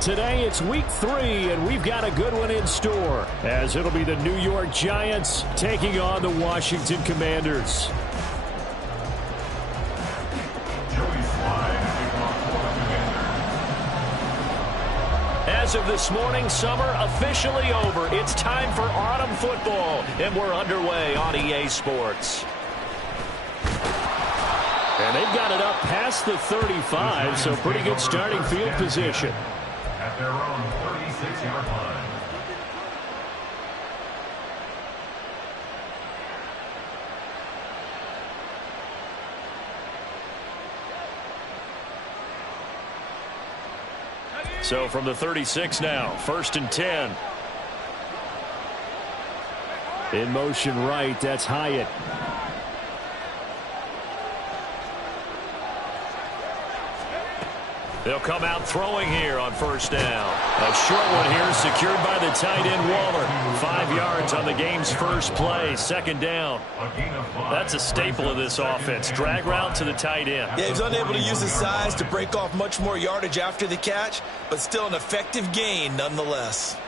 Today it's week 3, and we've got a good one in store, as it'll be the New York Giants taking on the Washington Commanders. As of this morning, summer officially over. It's time for autumn football, and we're underway on EA Sports. And they've got it up past the 35, so pretty good starting field position. At their own 36-yard line. So from the 36 now, 1st and 10. In motion right, that's Hyatt. They'll come out throwing here on 1st down. A short one here secured by the tight end Waller. 5 yards on the game's first play. 2nd down. That's a staple of this offense. Drag route to the tight end. Yeah, he's unable to use his size to break off much more yardage after the catch, but still an effective gain nonetheless.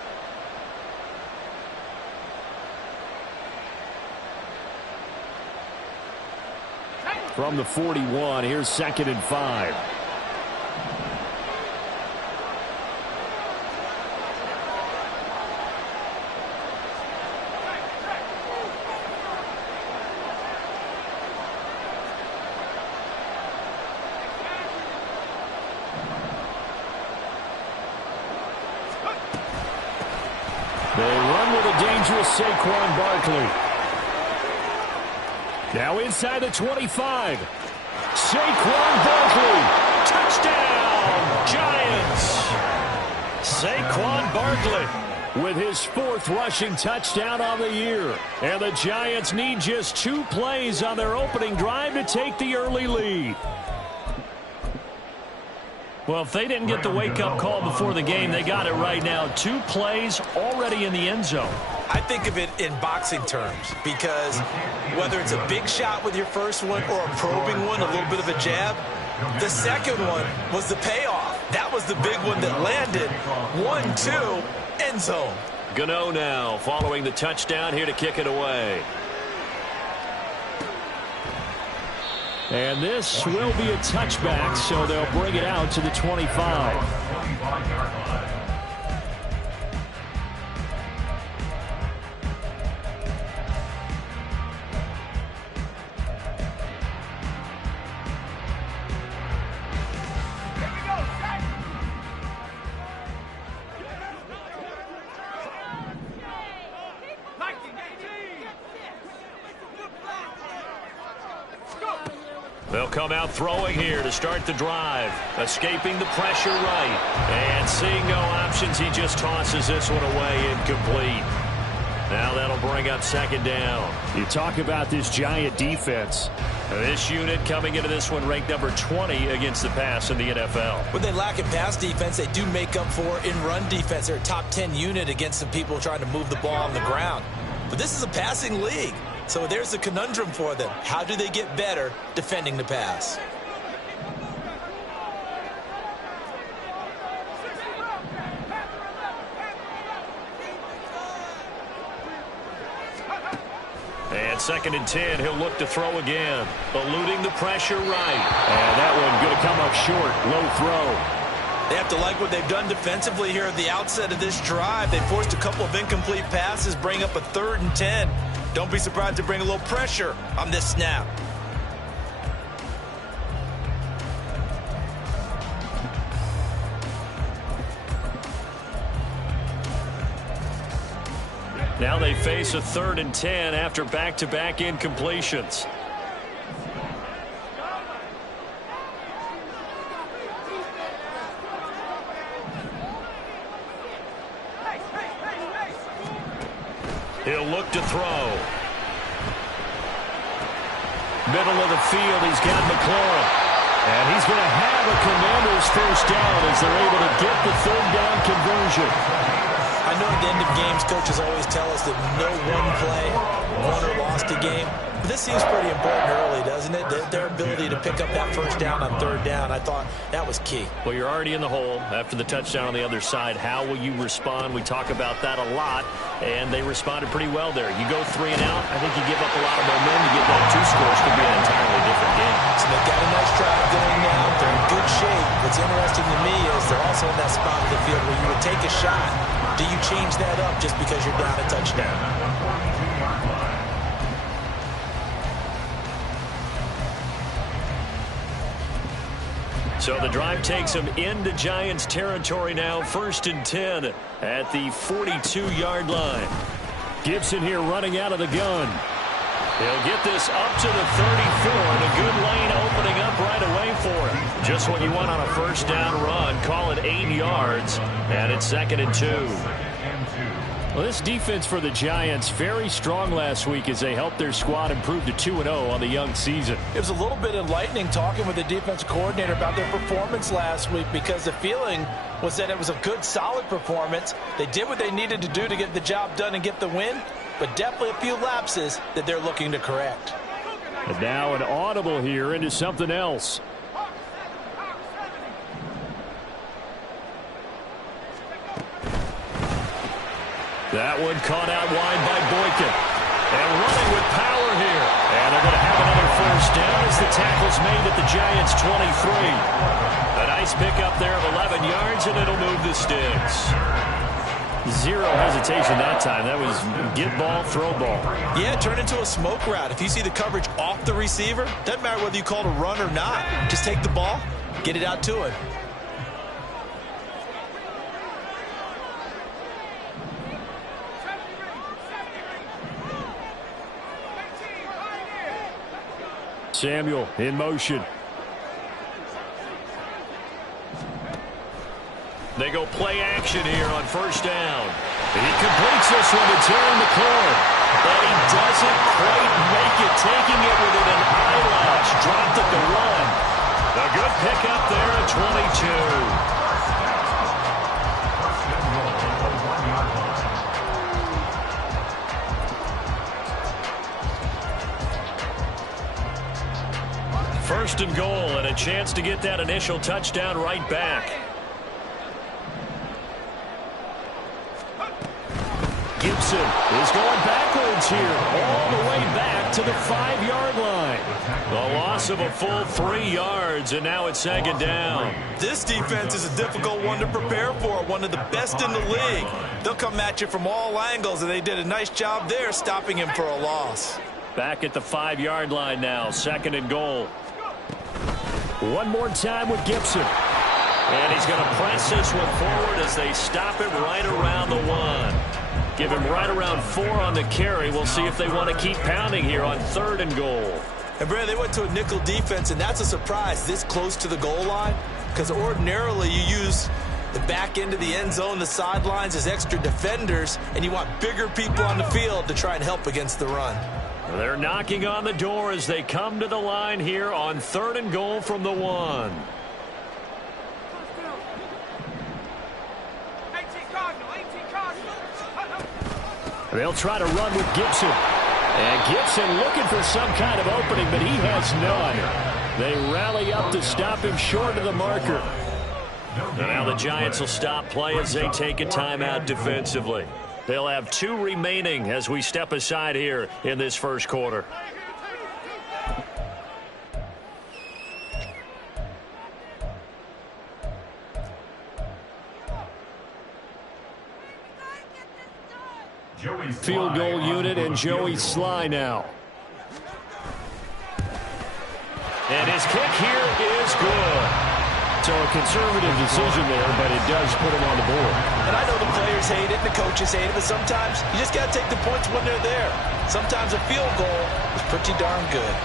From the 41, here's 2nd and 5. They run with a dangerous Saquon Barkley. Now inside the 25. Saquon Barkley. Touchdown, Giants. Saquon Barkley with his 4th rushing touchdown on the year. And the Giants need just 2 plays on their opening drive to take the early lead. Well, if they didn't get the wake-up call before the game, they got it right now. 2 plays already in the end zone. I think of it in boxing terms, because whether it's a big shot with your first one or a probing one, a little bit of a jab, the second one was the payoff. That was the big one that landed. 1-2, end zone. Gano now following the touchdown here to kick it away. And this will be a touchback, so they'll bring it out to the 25. They'll come out throwing here to start the drive. Escaping the pressure right. And seeing no options, he just tosses this one away incomplete. Now that'll bring up 2nd down. You talk about this Giant defense. This unit coming into this one ranked number 20 against the pass in the NFL. When they lack in pass defense, they do make up for in run defense. They're a top 10 unit against some people trying to move the ball on the ground. But this is a passing league. So there's the conundrum for them. How do they get better defending the pass? And 2nd and 10, he'll look to throw again. Eluding the pressure right. And that one going to come up short. Low throw. They have to like what they've done defensively here at the outset of this drive. They forced a couple of incomplete passes, bring up a 3rd and 10. Don't be surprised to bring a little pressure on this snap. Now they face a 3rd and 10 after back-to-back incompletions. He'll look to throw. Middle of the field, he's got McLaurin. And he's going to have a Commanders 1st down as they're able to get the 3rd down conversion. I know at the end of games, coaches always tell us that no one play won or lost a game. This seems pretty important early, doesn't it? Their ability to pick up that first down on third down, I thought that was key. Well, you're already in the hole after the touchdown on the other side. How will you respond? We talk about that a lot, and they responded pretty well there. You go 3 and out, I think you give up a lot of momentum. You get that 2 scores, could be an entirely different game. So they've got a nice drive going now. They're in good shape. What's interesting to me is they're also in that spot of the field where you would take a shot. Do you change that up just because you're down a touchdown? So the drive takes them into Giants territory now. 1st and 10 at the 42-yard line. Gibson here running out of the gun. He'll get this up to the 34, and a good lane opening up right away for him. Just what you want on a first down run. Call it 8 yards, and it's 2nd and 2. Well, this defense for the Giants, very strong last week as they helped their squad improve to 2-0 on the young season. It was a little bit enlightening talking with the defensive coordinator about their performance last week, because the feeling was that it was a good, solid performance. They did what they needed to do to get the job done and get the win, but definitely a few lapses that they're looking to correct. And now an audible here into something else. That one caught out wide by Boykin. And running with power here. And they're going to have another first down as the tackle's made at the Giants' 23. A nice pickup there of 11 yards, and it'll move the sticks. Zero hesitation that time. That was get ball, throw ball. Yeah, turn into a smoke route. If you see the coverage off the receiver, doesn't matter whether you call it a run or not. Just take the ball, get it out to him. Samuel in motion. They go play action here on first down. He completes this one to Terry McLaurin. But he doesn't quite make it, taking it within an eyelash. Dropped at the 1. A good pickup there at 22. First and goal, and a chance to get that initial touchdown right back. Gibson is going backwards here, all the way back to the 5-yard line. The loss of a full 3 yards, and now it's 2nd down. This defense is a difficult one to prepare for, one of the best in the league. They'll come at you from all angles, and they did a nice job there stopping him for a loss. Back at the 5-yard line now, 2nd and goal. One more time with Gibson. And he's going to press this one forward as they stop it right around the 1. Give him right around 4 on the carry. We'll see if they want to keep pounding here on 3rd and goal. And, Brad, they went to a nickel defense, and that's a surprise this close to the goal line, because ordinarily you use the back end of the end zone, the sidelines as extra defenders, and you want bigger people on the field to try and help against the run. They're knocking on the door as they come to the line here on 3rd and goal from the 1. They'll try to run with Gibson. And Gibson looking for some kind of opening, but he has none. They rally up to stop him short of the marker. And now the Giants will stop play as they take a timeout defensively. They'll have 2 remaining as we step aside here in this first quarter. Field goal unit and Joey Sly now. And his kick here is good. So a conservative decision there, but it does put him on the board. And I know the players hate it and the coaches hate it, but sometimes you just got to take the points when they're there. Sometimes a field goal is pretty darn good.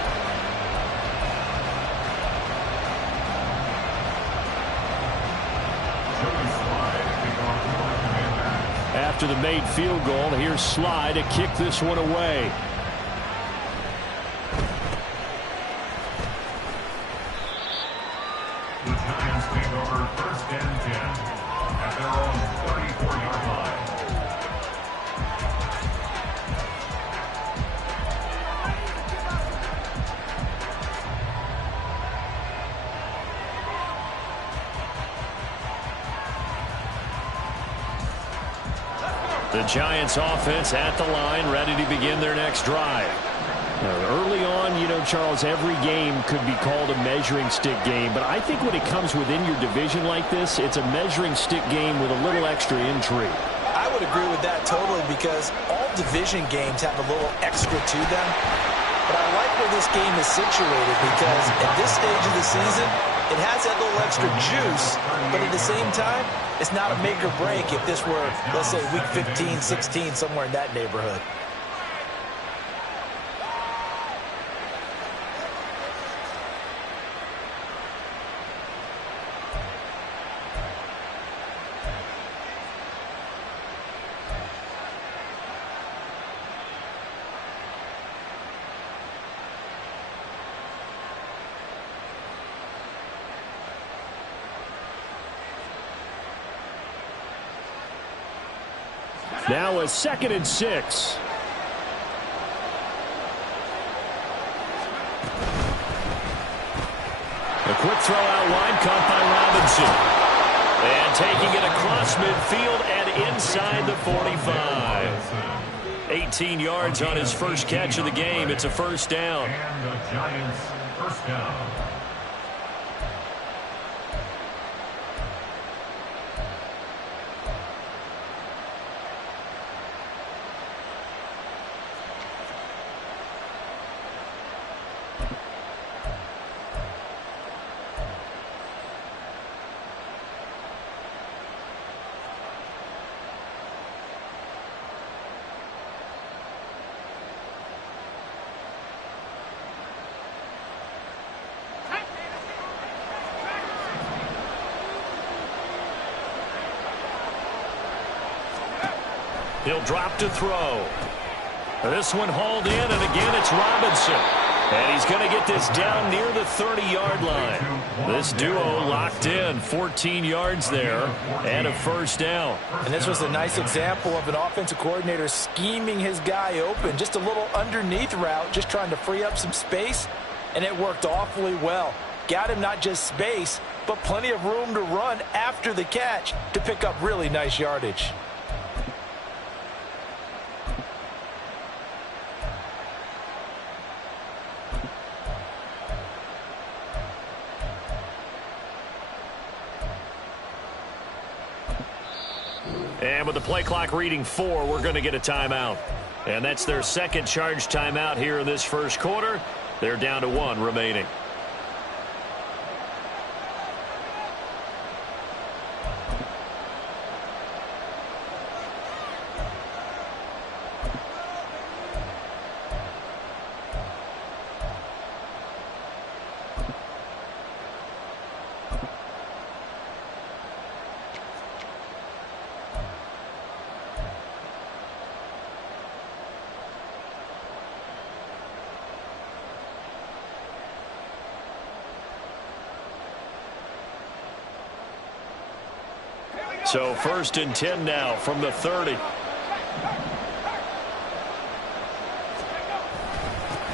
After the made field goal, here's Sly to kick this one away. The Giants take over 1st and 10 at their own 34-yard line. The Giants offense at the line, ready to begin their next drive. Early on, Charles, every game could be called a measuring stick game, but I think when it comes within your division like this, it's a measuring stick game with a little extra intrigue. I would agree with that totally, because all division games have a little extra to them. But I like where this game is situated, because at this stage of the season, it has that little extra juice, but at the same time, it's not a make or break if this were, let's say, week 15, 16, somewhere in that neighborhood. Now a 2nd and 6. A quick throw out wide, caught by Robinson. And taking it across midfield and inside the 45. 18 yards on his first catch of the game. It's a first down. And the Giants first down. He'll drop to throw. This one hauled in, and again it's Robinson. And he's going to get this down near the 30-yard line. This duo locked in, 14 yards there, and a first down. And this was a nice example of an offensive coordinator scheming his guy open. Just a little underneath route, just trying to free up some space, and it worked awfully well. Got him not just space, but plenty of room to run after the catch to pick up really nice yardage. And with the play clock reading 4, we're going to get a timeout. And that's their second charge timeout here in this first quarter. They're down to 1 remaining. So 1st and 10 now from the 30.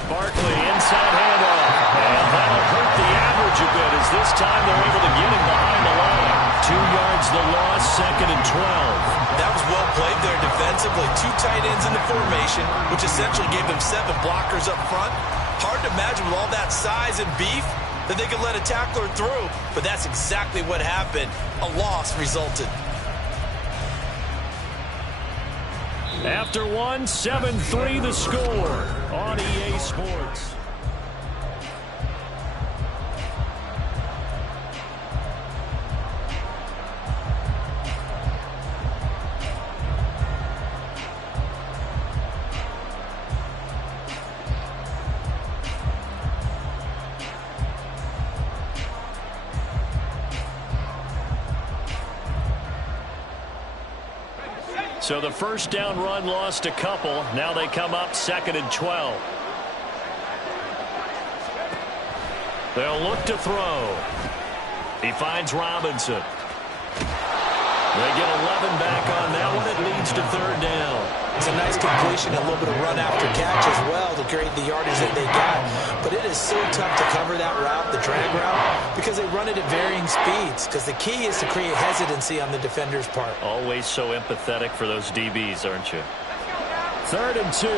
Barkley inside handoff. And that'll hurt the average a bit, as this time they're able to get him behind the line. 2 yards the loss, 2nd and 12. That was well played there defensively. 2 tight ends in the formation, which essentially gave them 7 blockers up front. Hard to imagine with all that size and beef that they could let a tackler through, but that's exactly what happened. A loss resulted. After 1, 7-3 the score on EA Sports. So the first down run lost a couple. Now they come up 2nd and 12. They'll look to throw. He finds Robinson. They get 11 back on that one. It leads to 3rd down. It's a nice completion, a little bit of run after catch as well to create the yardage that they got. But it is so tough to cover that route, the drag route, because they run it at varying speeds. Because the key is to create hesitancy on the defender's part. Always so empathetic for those DBs, aren't you? 3rd and 2.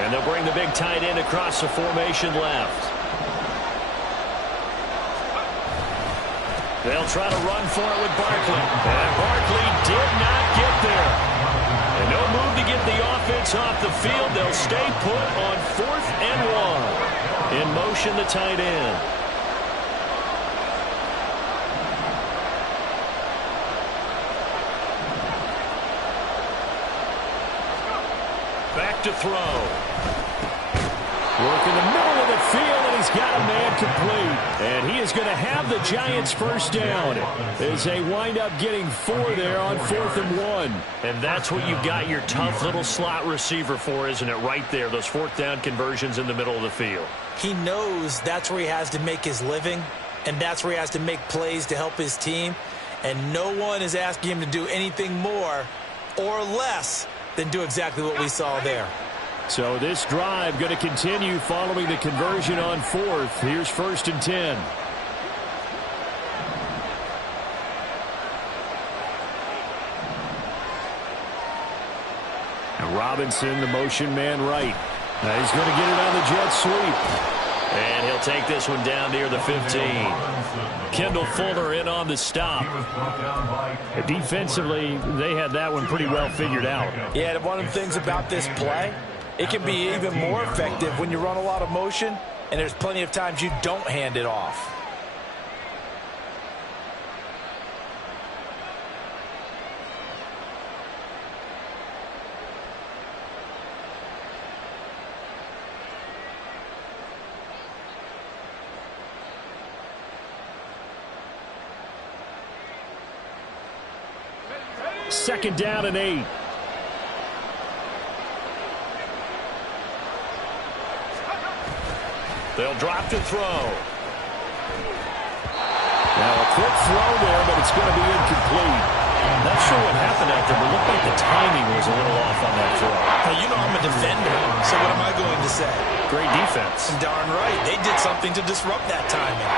And they'll bring the big tight end across the formation left. They'll try to run for it with Barkley. And Barkley did not get there. And no move to get the offense off the field. They'll stay put on 4th and 1. In motion, the tight end. Back to throw. Work in the middle of the field, and he's got a man complete. And he is going to have the Giants' first down as they wind up getting 4 there on 4th and 1. And that's what you've got your tough little slot receiver for, isn't it? Right there, those 4th down conversions in the middle of the field. He knows that's where he has to make his living, and that's where he has to make plays to help his team. And no one is asking him to do anything more or less than do exactly what we saw there. So this drive going to continue following the conversion on 4th. Here's 1st and 10. And Robinson, the motion man right. Now he's going to get it on the jet sweep. And he'll take this one down near the 15. Kendall Fuller in on the stop. Defensively, they had that one pretty well figured out. Yeah, one of the things about this play, it can be even more effective when you run a lot of motion, and there's plenty of times you don't hand it off. Second down and 8. They'll drop to throw. Now a quick throw there, but it's going to be incomplete. Not sure what happened out there, but it looked like the timing was a little off on that throw. Now, you know I'm a defender, so what am I going to say? Great defense. Darn right. They did something to disrupt that timing.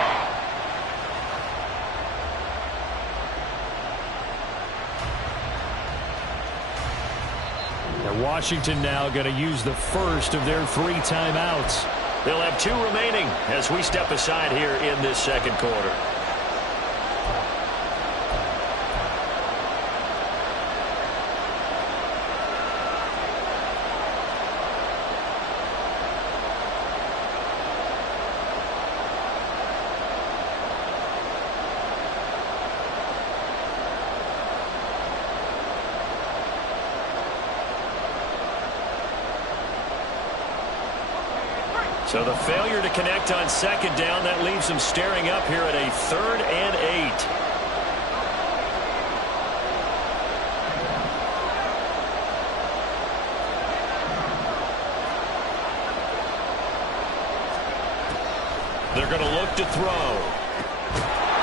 Washington now going to use the first of their 3 timeouts. They'll have 2 remaining as we step aside here in this second quarter. So the failure to connect on second down, that leaves them staring up here at a 3rd and 8. They're going to look to throw.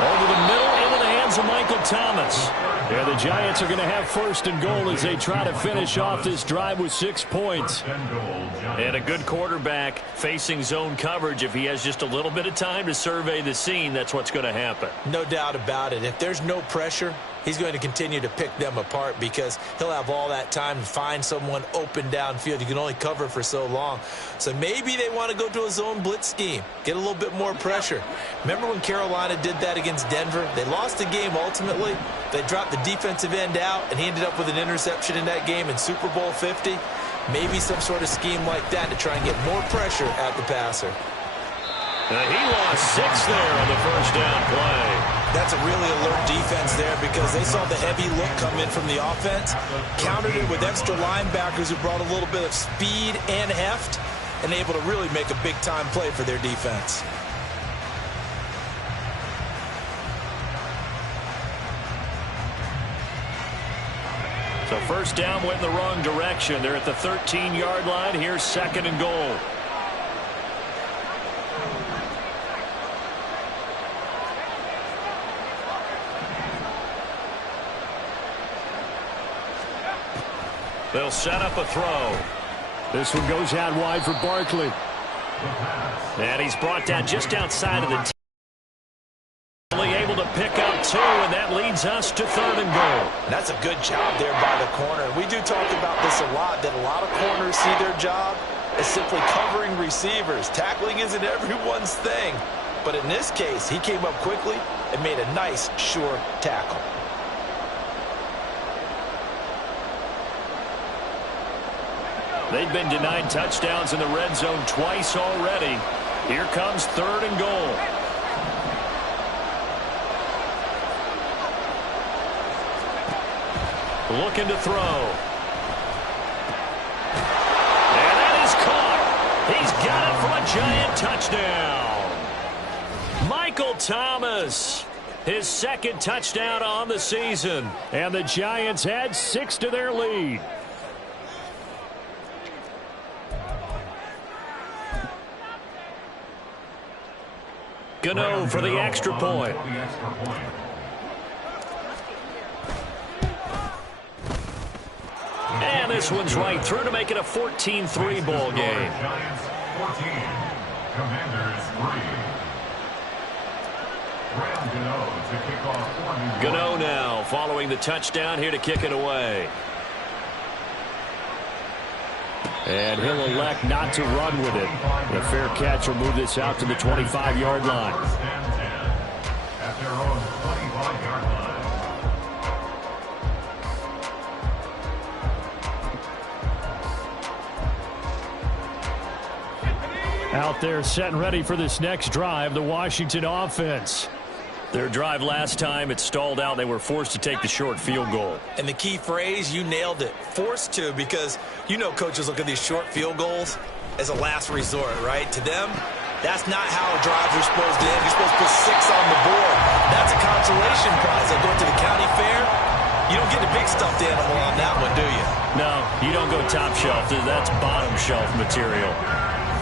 Over the middle, into the hands of Michael Thomas. Yeah, the Giants are going to have 1st and goal as they try to finish off this drive with 6 points. And a good quarterback facing zone coverage. If he has just a little bit of time to survey the scene, that's what's going to happen. No doubt about it. If there's no pressure, he's going to continue to pick them apart because he'll have all that time to find someone open downfield. You can only cover for so long. So maybe they want to go to a zone blitz scheme, get a little bit more pressure. Remember when Carolina did that against Denver? They lost the game ultimately. They dropped the defensive end out, and he ended up with an interception in that game in Super Bowl 50. Maybe some sort of scheme like that to try and get more pressure at the passer. He lost 6 there on the first down play. That's a really alert defense there because they saw the heavy look come in from the offense, countered it with extra linebackers who brought a little bit of speed and heft, and able to really make a big-time play for their defense. So first down went in the wrong direction. They're at the 13-yard line. Here's 2nd and goal. They'll set up a throw. This one goes out wide for Barkley. And he's brought down just outside of the 10. Only able to pick up 2, and that leads us to 3rd and goal. And that's a good job there by the corner. We do talk about this a lot, that a lot of corners see their job as simply covering receivers. Tackling isn't everyone's thing. But in this case, he came up quickly and made a nice, sure tackle. They've been denied touchdowns in the red zone twice already. Here comes 3rd and goal. Looking to throw. And that is caught. He's got it for a giant touchdown. Michael Thomas, his 2nd touchdown on the season. And the Giants add 6 to their lead. Gano for the extra point. And this one's right through to make it a 14-3 ball game. Giants 14, Commanders 3. Graham Gano to kick off. Gano now following the touchdown here to kick it away. And he'll elect not to run with it. The fair catch will move this out to the 25-yard line. First and 10 at their own 25-yard line. Out there set and ready for this next drive, the Washington offense. Their drive last time, it stalled out. They were forced to take the short field goal. And the key phrase, you nailed it, forced to, because you know coaches look at these short field goals as a last resort, right? To them, that's not how drives are supposed to end. You're supposed to put 6 on the board. That's a consolation prize. They'll go to the county fair. You don't get a big stuffed animal on that one, do you? No, you don't go top shelf. That's bottom shelf material.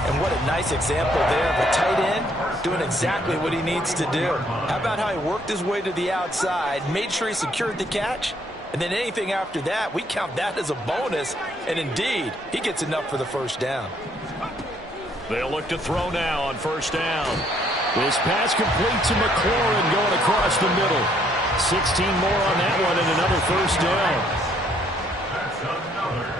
And what a nice example there of a tight end doing exactly what he needs to do. How about how he worked his way to the outside, made sure he secured the catch, and then anything after that, we count that as a bonus. And indeed, he gets enough for the first down. They'll look to throw now on first down. This pass complete to McLaurin going across the middle. 16 more on that one and another first down. That's another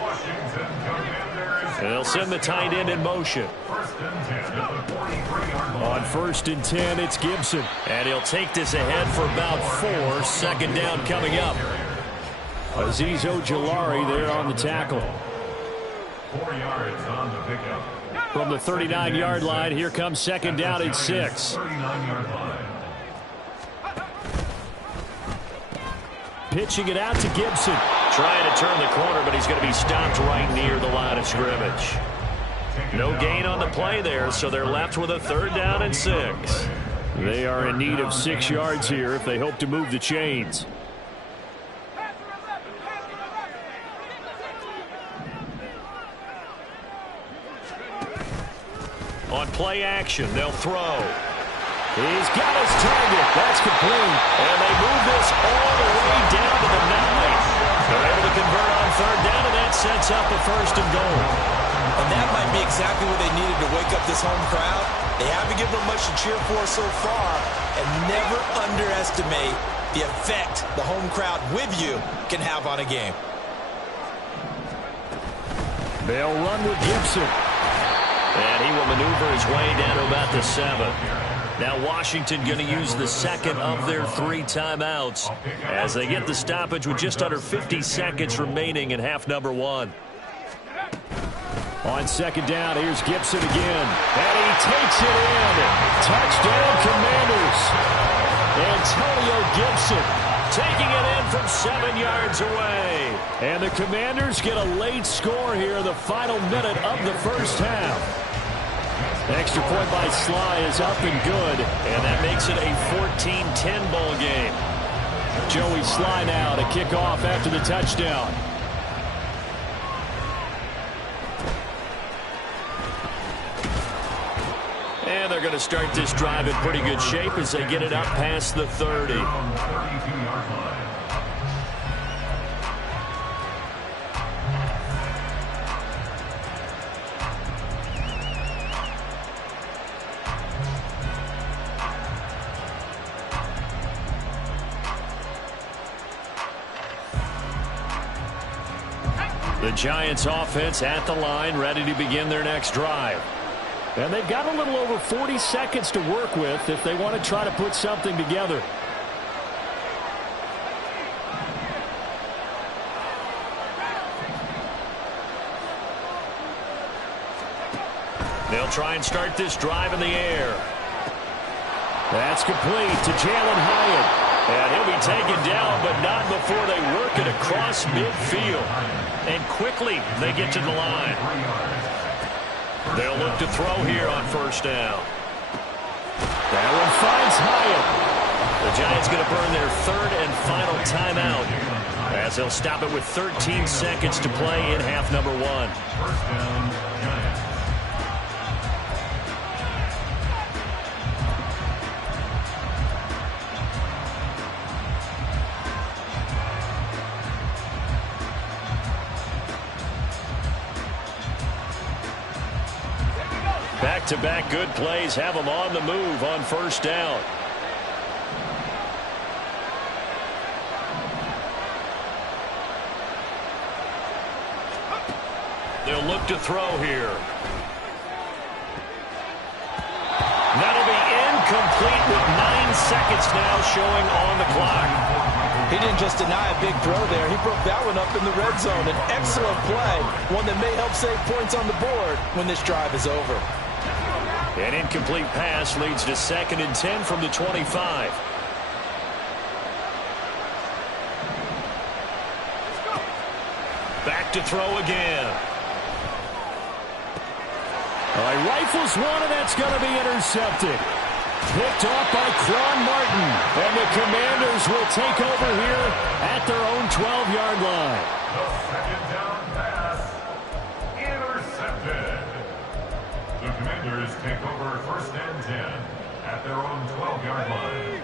Washington Commanders. They'll send the tight end in motion. First and 10 at the 43-yard line. On first and 10, it's Gibson. And he'll take this ahead for about 4. Second down coming up. Azeez Ojulari there on the tackle. 4 yards on the pickup. From the 39-yard line, here comes second down at 6. 39-yard line. Pitching it out to Gibson. Trying to turn the corner, but he's going to be stopped right near the line of scrimmage. No gain on the play there, so they're left with a third down and 6. They are in need of 6 yards here if they hope to move the chains. On play action, they'll throw. He's got his target. That's complete. And they move this all the way down to the 9. They're able to convert on third down, and that sets up a first and goal. And that might be exactly what they needed to wake up this home crowd. They haven't given them much to cheer for so far, and never underestimate the effect the home crowd with you can have on a game. They'll run with Gibson. And he will maneuver his way down to about the 7. Now Washington going to use the second of their 3 timeouts as they get the stoppage with just under 50 seconds remaining in half number 1. On second down, here's Gibson again. And he takes it in. Touchdown, Commanders. Antonio Gibson taking it in from 7 yards away. And the Commanders get a late score here in the final minute of the first half. Extra point by Sly is up and good. And that makes it a 14-10 ball game. Joey Sly now to kick off after the touchdown. And they're going to start this drive in pretty good shape as they get it up past the 30. 32-yard line. The Giants offense at the line, ready to begin their next drive. And they've got a little over 40 seconds to work with if they want to try to put something together. They'll try and start this drive in the air. That's complete to Jalen Hyatt. And he'll be taken down, but not before they work it across midfield. And quickly, they get to the line. They'll look to throw here on first down. That one finds Hyatt. The Giants going to burn their third and final timeout as they'll stop it with 13 seconds to play in half number 1. First down, Giants. Back-to-back good plays have them on the move on first down. They'll look to throw here. That'll be incomplete with 9 seconds now showing on the clock. He didn't just deny a big throw there. He broke that one up in the red zone. An excellent play, one that may help save points on the board when this drive is over. An incomplete pass leads to 2nd and 10 from the 25. Back to throw again. He rifles one, and that's going to be intercepted. Picked off by Quan Martin. And the Commanders will take over here at their own 12-yard line. The second down pass intercepted. The Commanders take over first and 10 at their own 12-yard line.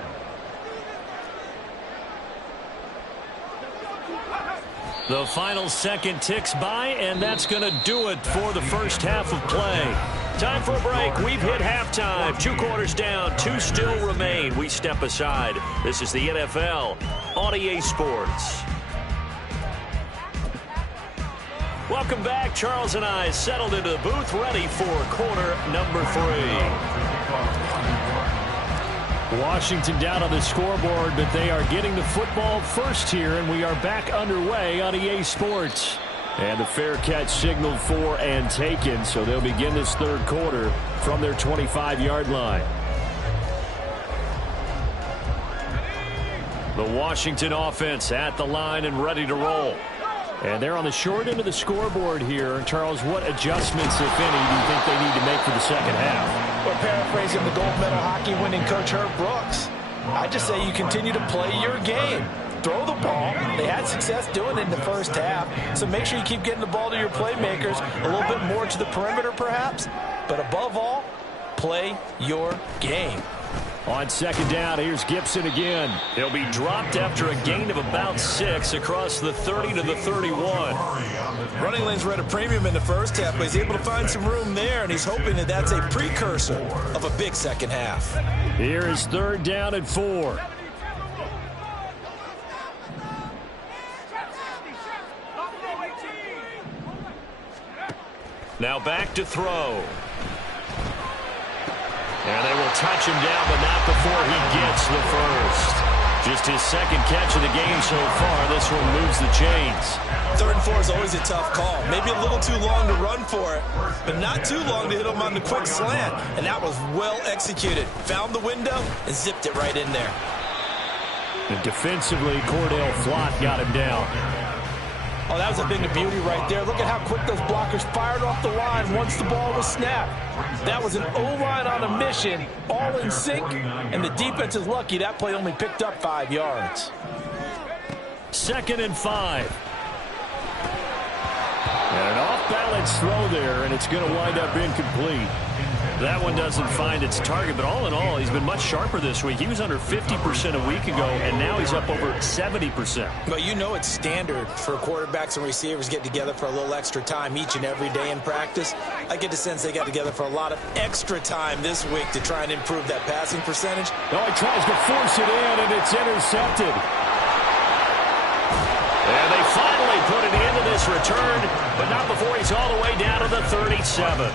The final second ticks by, and that's going to do it for the first half of play. Time for a break. We've hit halftime. 2 quarters down, 2 still remain. We step aside. This is the NFL on EA Sports. Welcome back. Charles and I settled into the booth, ready for quarter number 3. Washington down on the scoreboard, but they are getting the football first here, and we are back underway on EA Sports. And the fair catch signaled for and taken, so they'll begin this third quarter from their 25-yard line. The Washington offense at the line and ready to roll. And they're on the short end of the scoreboard here. Charles, what adjustments, if any, do you think they need to make for the second half? Well, paraphrasing the gold medal hockey winning coach Herb Brooks, I just say you continue to play your game. Throw the ball. They had success doing it in the first half, so make sure you keep getting the ball to your playmakers, a little bit more to the perimeter perhaps, but above all, play your game. On second down, here's Gibson again. He'll be dropped after a gain of about 6 across the 30 to the 31. Running lanes were at a premium in the first half, but he's able to find some room there, and he's hoping that that's a precursor of a big second half. Here is third down and 4. Now back to throw. And they will touch him down, but not before he gets the first. Just his second catch of the game so far. This one moves the chains. 3rd and 4 is always a tough call. Maybe a little too long to run for it, but not too long to hit him on the quick slant. And that was well executed. Found the window and zipped it right in there. And defensively, Cordell Flott got him down. Oh, that was a thing of beauty right there. Look at how quick those blockers fired off the line once the ball was snapped. That was an O-line on a mission, all in sync, and the defense is lucky that play only picked up 5 yards. 2nd and 5. And an off-balance throw there, and it's going to wind up incomplete. That one doesn't find its target, but all in all, he's been much sharper this week. He was under 50% a week ago, and now he's up over 70%. But you know it's standard for quarterbacks and receivers getting together for a little extra time each and every day in practice. I get the sense they got together for a lot of extra time this week to try and improve that passing percentage. No, he tries to force it in, and it's intercepted. And they finally put it into this this return, but not before he's all the way down to the 37.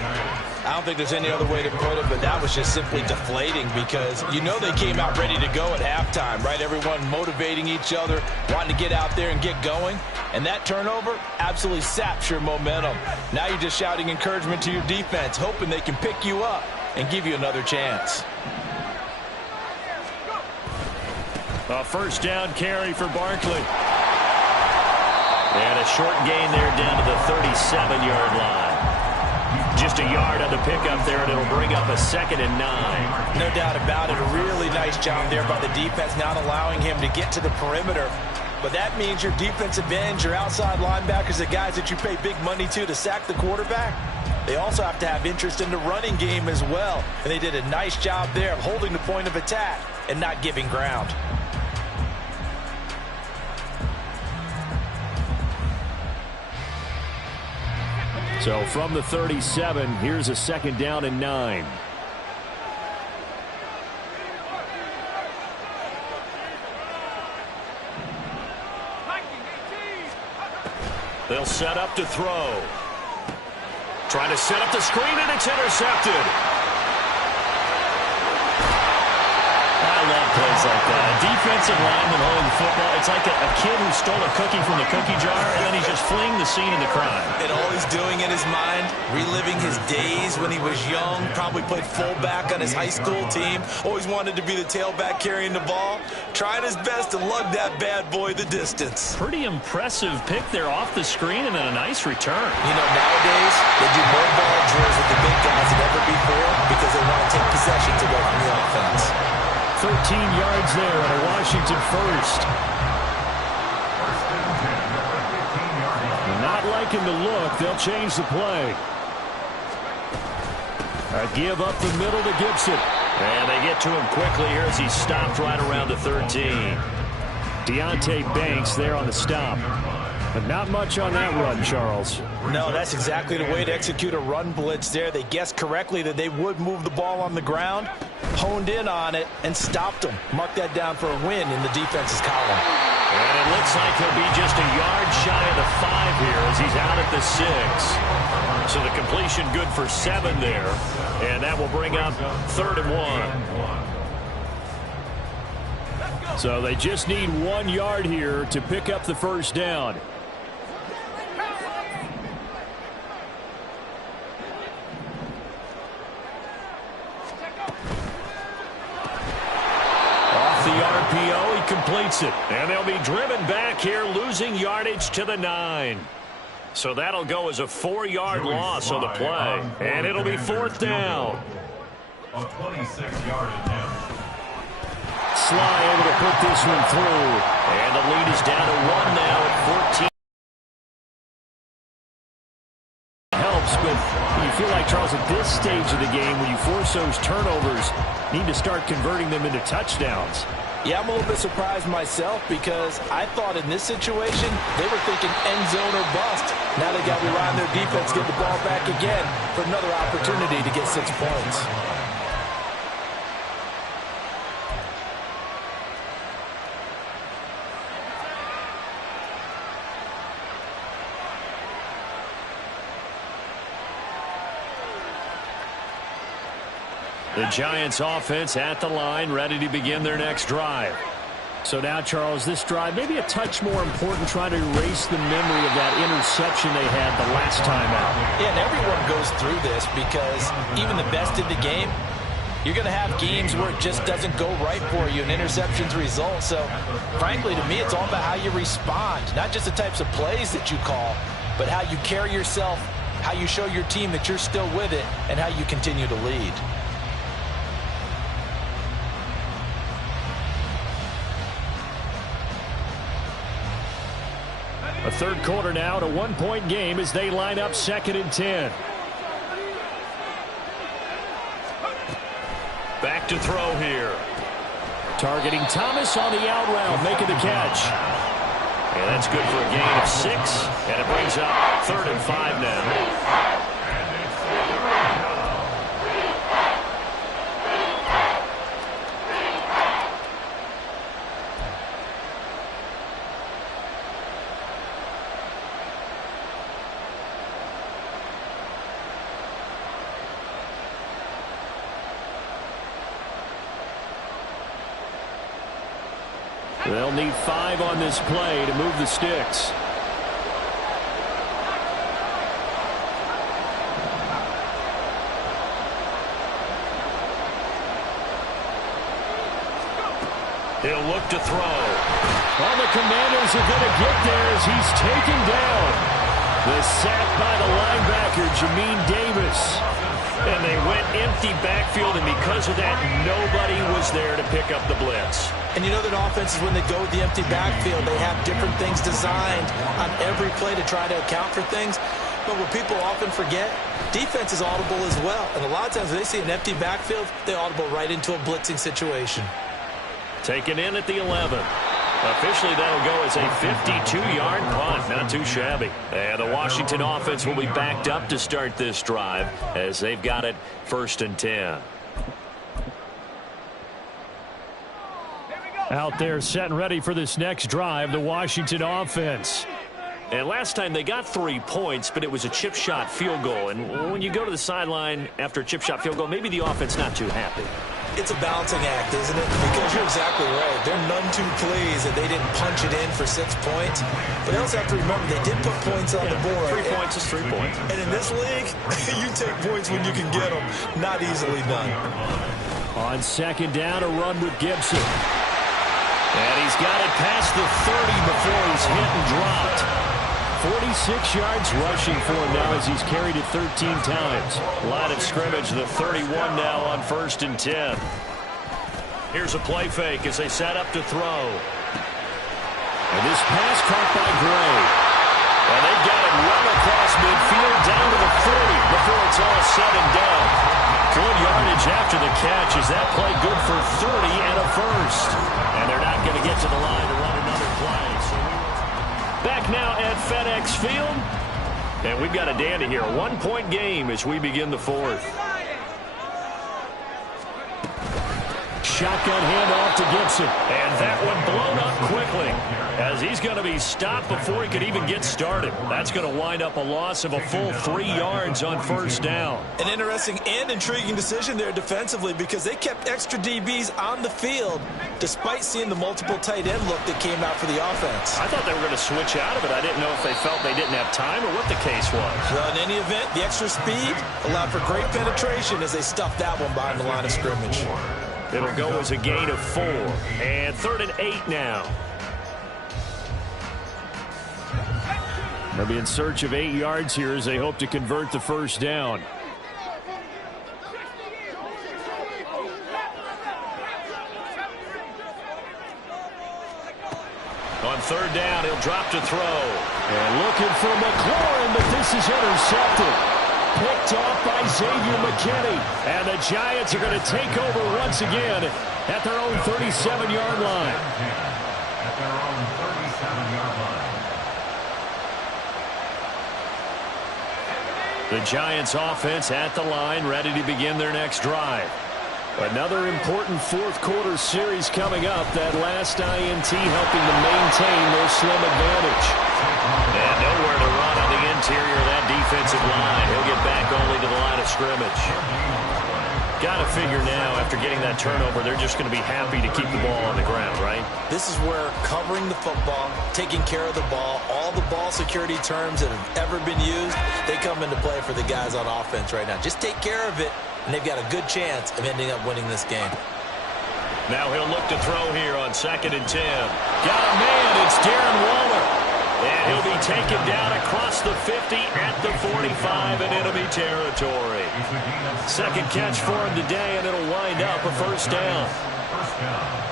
I don't think there's any other way to put it, but that was just simply deflating because you know they came out ready to go at halftime, right? Everyone motivating each other, wanting to get out there and get going. And that turnover absolutely saps your momentum. Now you're just shouting encouragement to your defense, hoping they can pick you up and give you another chance. A first down carry for Barkley. And a short gain there down to the 37-yard line. Just a yard on the pickup there, and it'll bring up a 2nd and 9. No doubt about it. A really nice job there by the defense, not allowing him to get to the perimeter. But that means your defensive ends, your outside linebackers, the guys that you pay big money to sack the quarterback, they also have to have interest in the running game as well. And they did a nice job there of holding the point of attack and not giving ground. So from the 37, here's a 2nd down and 9. They'll set up to throw. Trying to set up the screen, and it's intercepted. I love plays like that. A defensive lineman holding the football. It's like a kid who stole a cookie from the cookie jar, and then he's just fleeing the scene of the crime. And all he's doing in his mind, reliving his days when he was young, probably played fullback on his high school team, always wanted to be the tailback carrying the ball, trying his best to lug that bad boy the distance. Pretty impressive pick there off the screen and then a nice return. You know, nowadays, they do more ball drills with the big guys than ever before because they want to take possessions away from the offense. 13 yards there on a Washington first. Not liking the look. They'll change the play. A give up the middle to Gibson. And they get to him quickly here as he stopped right around the 13. Deontay Banks there on the stop. But not much on that run, Charles. No, that's exactly the way to execute a run blitz there. They guessed correctly that they would move the ball on the ground, honed in on it, and stopped them. Mark that down for a win in the defense's column. And it looks like he'll be just a yard shy of the 5 here as he's out at the 6. So the completion good for 7 there. And that will bring up 3rd and 1. So they just need 1 yard here to pick up the first down. Off the RPO, he completes it. And they'll be driven back here, losing yardage to the 9. So that'll go as a 4-yard loss on the play. And it'll be 4th down. A 26-yard attempt. Sly able to put this one through. And the lead is down to 1 now at 14. Helps, but you feel like, Charles, at this stage of the game, when you force those turnovers, need to start converting them into touchdowns. Yeah, I'm a little bit surprised myself because I thought in this situation they were thinking end zone or bust. Now they got to rely on their defense, get the ball back again for another opportunity to get 6 points. The Giants offense at the line, ready to begin their next drive. So now, Charles, this drive maybe a touch more important, trying to erase the memory of that interception they had the last time out. Yeah, and everyone goes through this because even the best in the game, you're going to have games where it just doesn't go right for you, and interceptions result. So, frankly, to me, it's all about how you respond, not just the types of plays that you call, but how you carry yourself, how you show your team that you're still with it, and how you continue to lead. A third quarter now, a 1-point game as they line up 2nd and 10. Back to throw here. Targeting Thomas on the out route, making the catch. And that's good for a gain of 6. And it brings up 3rd and 5 now. They'll need 5 on this play to move the sticks. He'll look to throw. All the Commanders are going to get there as he's taken down. The sack by the linebacker, Jamin Davis. And they went empty backfield, and because of that, nobody was there to pick up the blitz. And you know that offenses, when they go with the empty backfield, they have different things designed on every play to try to account for things. But what people often forget, defense is audible as well. And a lot of times when they see an empty backfield, they audible right into a blitzing situation. Taken in at the 11. Officially, that'll go as a 52-yard punt. Not too shabby. And the Washington offense will be backed up to start this drive as they've got it 1st and 10. Out there set and ready for this next drive, the Washington offense. And last time they got 3 points, but it was a chip shot field goal. And when you go to the sideline after a chip shot field goal, maybe the offense not too happy. It's a balancing act, isn't it? Because you're exactly right. They're none too pleased that they didn't punch it in for 6 points. But they also have to remember they did put points on the board. 3 points is 3 points. And in this league, you take points when you can get them. Not easily done. On 2nd down, a run with Gibson. And he's got it past the 30 before he's hit and dropped. 46 yards rushing for him now as he's carried it 13 times. Line of scrimmage, the 31 now on 1st and 10. Here's a play fake as they set up to throw. And this pass caught by Gray. And they've got it well across midfield down to the 40 before it's all said and done. Good yardage after the catch. Is that play good for 30 and a first? And they're not going to get to the line to run another play. So back now at FedEx Field. And we've got a dandy here. A 1-point game as we begin the 4th. Shotgun handoff to Gibson. And that one blown up quickly as he's going to be stopped before he could even get started. That's going to wind up a loss of a full 3 yards on 1st down. An interesting and intriguing decision there defensively because they kept extra DBs on the field despite seeing the multiple tight end look that came out for the offense. I thought they were going to switch out of it. I didn't know if they felt they didn't have time or what the case was. Well, in any event, the extra speed allowed for great penetration as they stuffed that one behind the line of scrimmage. It'll go as a gain of 4. And 3rd and 8 now. They'll be in search of 8 yards here as they hope to convert the 1st down. On 3rd down, he'll drop to throw. And looking for McLaurin, but this is intercepted. Picked off by Xavier McKinney. And the Giants are going to take over once again at their own 37-yard line. At their own 37-yard line. The Giants offense at the line, ready to begin their next drive. Another important 4th quarter series coming up. That last INT helping to maintain their slim advantage. And nowhere to run on the interior of that defensive line. He'll get back only to the line of scrimmage. Got to figure now, after getting that turnover, they're just going to be happy to keep the ball on the ground, right? This is where covering the football, taking care of the ball, all the ball security terms that have ever been used, they come into play for the guys on offense right now. Just take care of it, and they've got a good chance of ending up winning this game. Now he'll look to throw here on 2nd and 10. Got a man, it's Darren Waller. And he'll be taken down across the 50 at the 45 in enemy territory. 2nd catch for him today, and it'll wind up a 1st down. First down.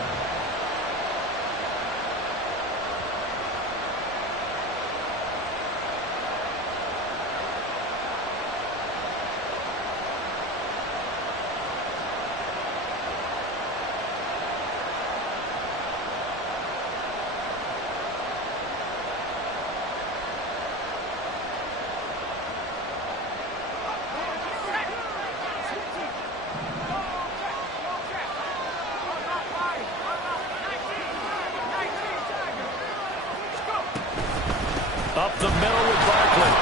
Up the middle with Barkley.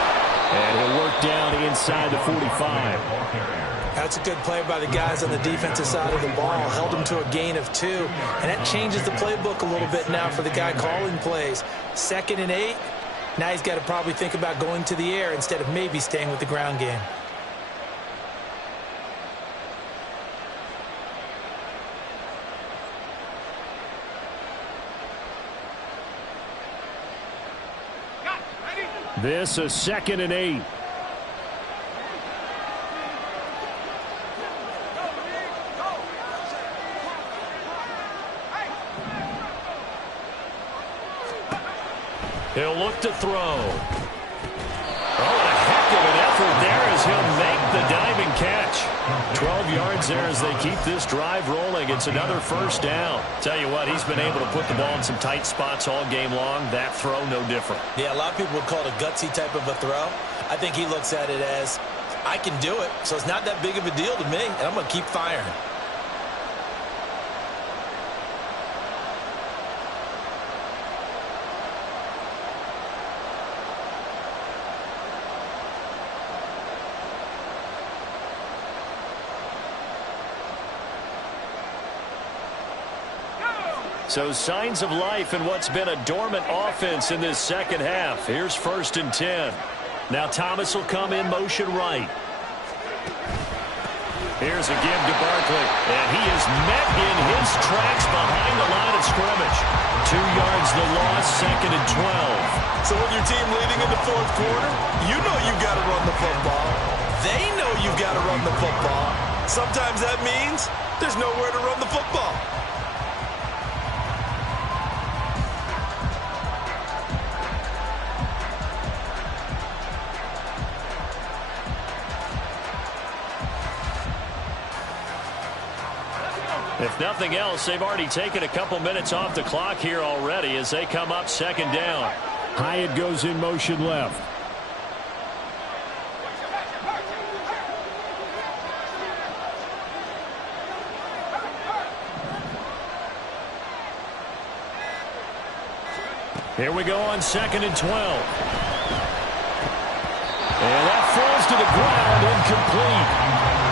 And he'll work down inside the 45. That's a good play by the guys on the defensive side of the ball. Held them to a gain of 2. And that changes the playbook a little bit now for the guy calling plays. 2nd and 8. Now he's got to probably think about going to the air instead of maybe staying with the ground game. This is 2nd and 8. He'll look to throw. Oh, and a heck of an effort there as he'll make the diving catch. 12 yards there as they keep this drive rolling. It's another first down. Tell you what, he's been able to put the ball in some tight spots all game long. That throw, no different. Yeah, a lot of people would call it a gutsy type of a throw. I think he looks at it as, I can do it, so it's not that big of a deal to me, and I'm going to keep firing. So signs of life in what's been a dormant offense in this second half. Here's 1st and 10. Now Thomas will come in motion right. Here's a give to Barkley. And he is met in his tracks behind the line of scrimmage. 2 yards the loss, 2nd and 12. So with your team leading in the 4th quarter, you know you've got to run the football. They know you've got to run the football. Sometimes that means there's nowhere to run the football. If nothing else, they've already taken a couple minutes off the clock here already as they come up 2nd down. Hyatt goes in motion left. Here we go on 2nd and 12. And that falls to the ground, incomplete.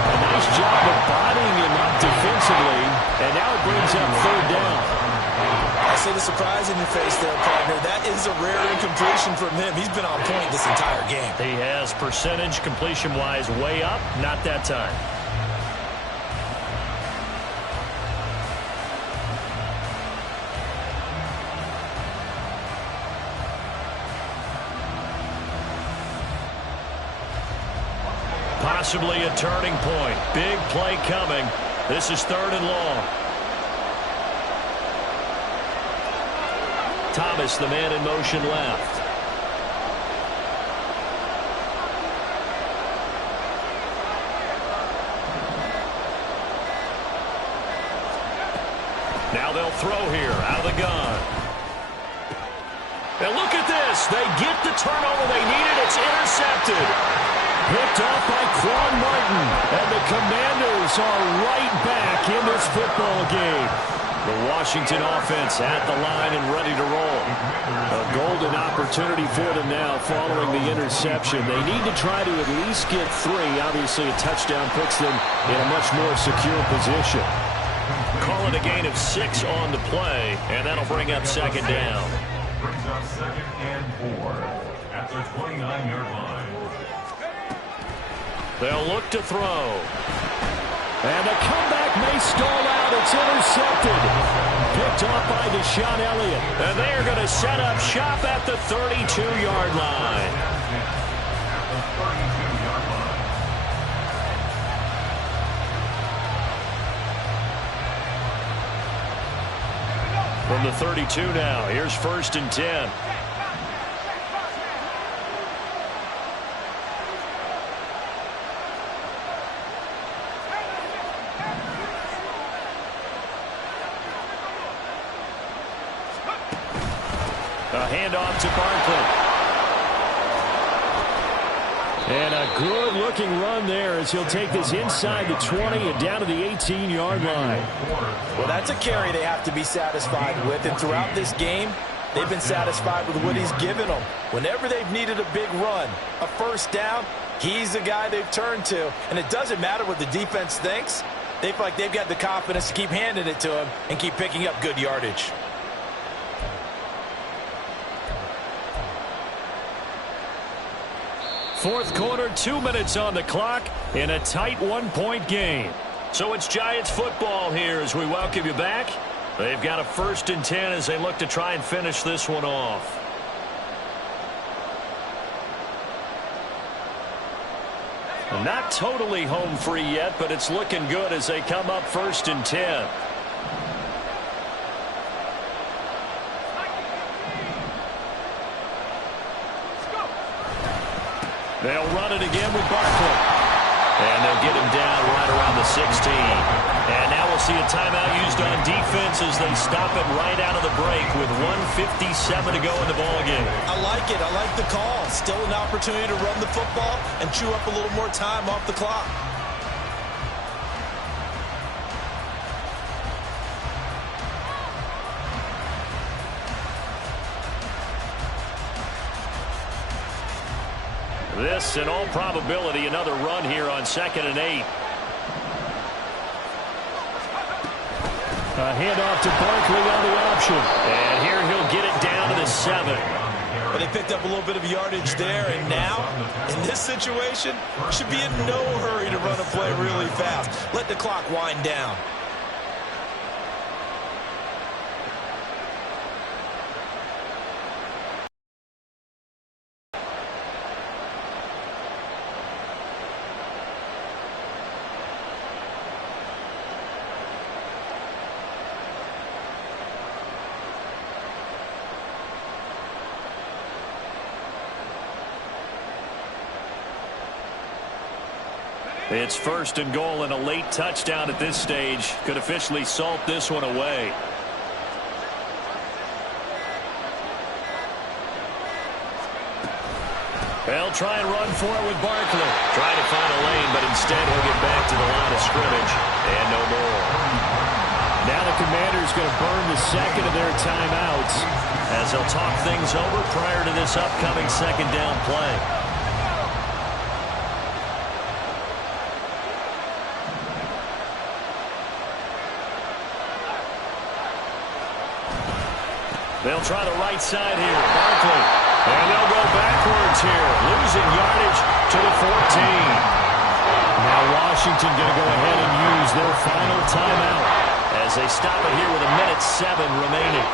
A nice job of bodying him up defensively, and now it brings up 3rd down. I see the surprise in your face there, partner. That is a rare incompletion from him. He's been on point this entire game. He has percentage completion-wise way up, not that time. Possibly a turning point. Big play coming. This is 3rd and long. Thomas, the man in motion left. Now they'll throw here out of the gun. And look at this. They get the turnover they needed. It's intercepted. Picked off by Quan Martin. And the Commanders are right back in this football game. The Washington offense at the line and ready to roll. A golden opportunity for them now following the interception. They need to try to at least get 3. Obviously, a touchdown puts them in a much more secure position. Call it a gain of 6 on the play, and that'll bring up 2nd down. Brings up 2nd and 4 at the 29-yard line. They'll look to throw. And the comeback may stall out. It's intercepted. Picked off by Deshaun Elliott. And they are going to set up shop at the 32-yard line. From the 32 now, here's 1st and 10. A handoff to Barkley. And a good-looking run there as he'll take this inside the 20 and down to the 18-yard line. Well, that's a carry they have to be satisfied with. And throughout this game, they've been satisfied with what he's given them. Whenever they've needed a big run, a first down, He's the guy they've turned to, and it doesn't matter what the defense thinks. They feel like they've got the confidence to keep handing it to him and keep picking up good yardage. Fourth quarter, 2 minutes on the clock in a tight one-point game. So it's Giants football here as we welcome you back. They've got a 1st and 10 as they look to try and finish this one off. Not totally home free yet, but it's looking good as they come up 1st and 10. They'll run it again with Barkley. And they'll get him down right around the 16. And now we'll see a timeout used on defense as they stop it right out of the break with 1:57 to go in the ballgame. I like it. I like the call. Still an opportunity to run the football and chew up a little more time off the clock. This, in all probability, another run here on 2nd and 8. A handoff to Barkley on the option. And here he'll get it down to the 7. But they picked up a little bit of yardage there, and now, in this situation, should be in no hurry to run a play really fast. Let the clock wind down. It's 1st and goal, and a late touchdown at this stage could officially salt this one away. They'll try and run for it with Barkley. Trying to find a lane, but instead he'll get back to the line of scrimmage, and no more. Now the Commanders going to burn the 2nd of their timeouts as they'll talk things over prior to this upcoming 2nd down play. They'll try the right side here. Barkley. And they'll go backwards here. Losing yardage to the 14. Now Washington going to go ahead and use their final timeout as they stop it here with 1:07 remaining.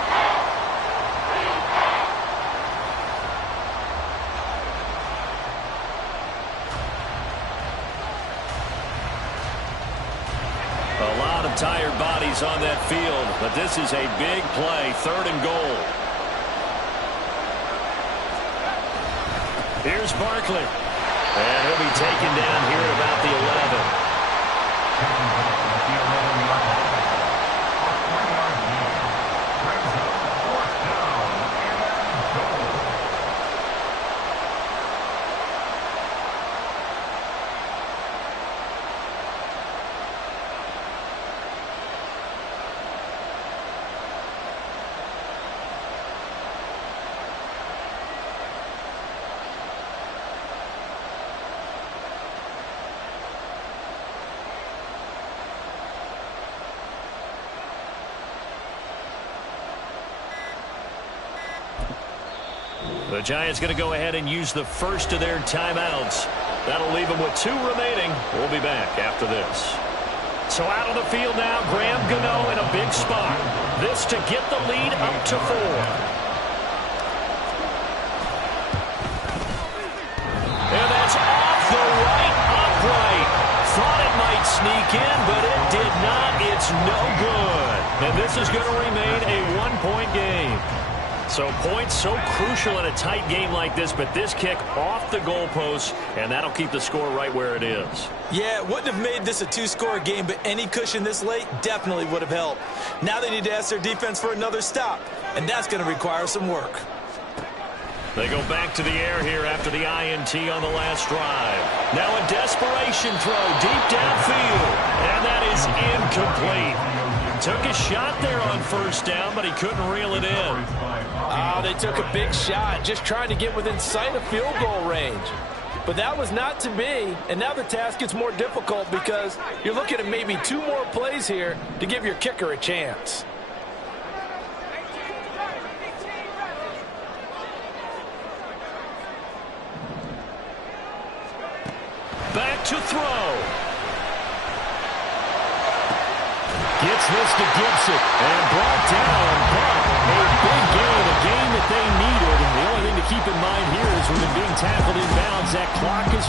A lot of tired bodies on that field, but this is a big play, 3rd and goal. Here's Barkley. And he'll be taken down here at about the 11. The Giants going to go ahead and use the 1st of their timeouts. That'll leave them with 2 remaining. We'll be back after this. So out on the field now, Graham Gano in a big spot. This to get the lead up to 4. And that's off the right upright. Thought it might sneak in, but it did not. It's no good. And this is going to remain a 1-point game. So points so crucial in a tight game like this, but this kick off the goalpost, and that'll keep the score right where it is. Yeah, it wouldn't have made this a 2-score game, but any cushion this late definitely would have helped. Now they need to ask their defense for another stop, and that's going to require some work. They go back to the air here after the INT on the last drive. Now a desperation throw deep downfield, and that is incomplete. Took a shot there on 1st down, but he couldn't reel it in. They took a big shot, just trying to get within sight of field goal range. But that was not to be, and now the task gets more difficult because you're looking at maybe 2 more plays here to give your kicker a chance. Back to throw. Gets this to Gibson and brought down, but a big gain, a gain that they needed. And the only thing to keep in mind here is with him being tackled inbounds, that clock is